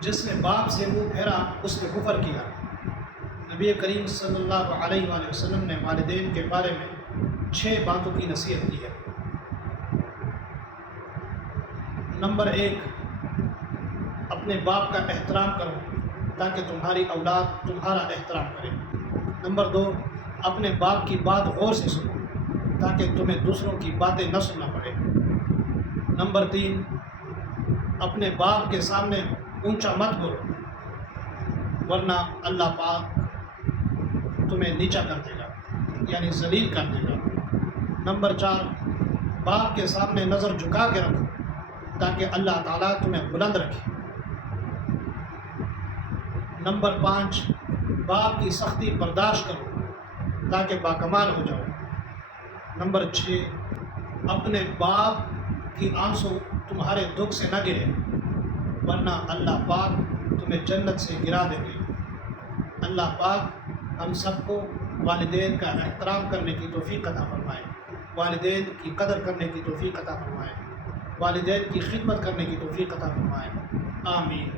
جس نے باپ سے منہ پھیرا اس نے کفر کیا۔ نبی کریم صلی اللہ علیہ وآلہ وسلم نے والدین کے بارے میں 6 باتوں کی نصیحت کی ہے۔ نمبر 1، اپنے باپ کا احترام کرو تاکہ تمہاری اولاد تمہارا احترام کرے۔ نمبر 2، اپنے باپ کی بات غور سے سنو تاکہ تمہیں دوسروں کی باتیں نہ سننا پڑے۔ نمبر 3، اپنے باپ کے سامنے اونچا مت بولو ورنہ اللہ پاک تمہیں نیچا کر دے گا، یعنی ذلیل کر دے گا۔ نمبر 4، باپ کے سامنے نظر جھکا کے رکھو تاکہ اللہ تعالیٰ تمہیں بلند رکھے۔ نمبر 5، باپ کی سختی برداشت کرو تاکہ باکمال ہو جاؤ۔ نمبر 6، اپنے باپ کی آنسو تمہارے دکھ سے نہ گرے ورنہ اللہ پاک تمہیں جنت سے گرا دیں گے۔ اللہ پاک ہم سب کو والدین کا احترام کرنے کی توفیق عطا فرمائے، والدین کی قدر کرنے کی توفیق عطا فرمائے، والدین کی خدمت کرنے کی توفیق عطا فرمائے، آمین۔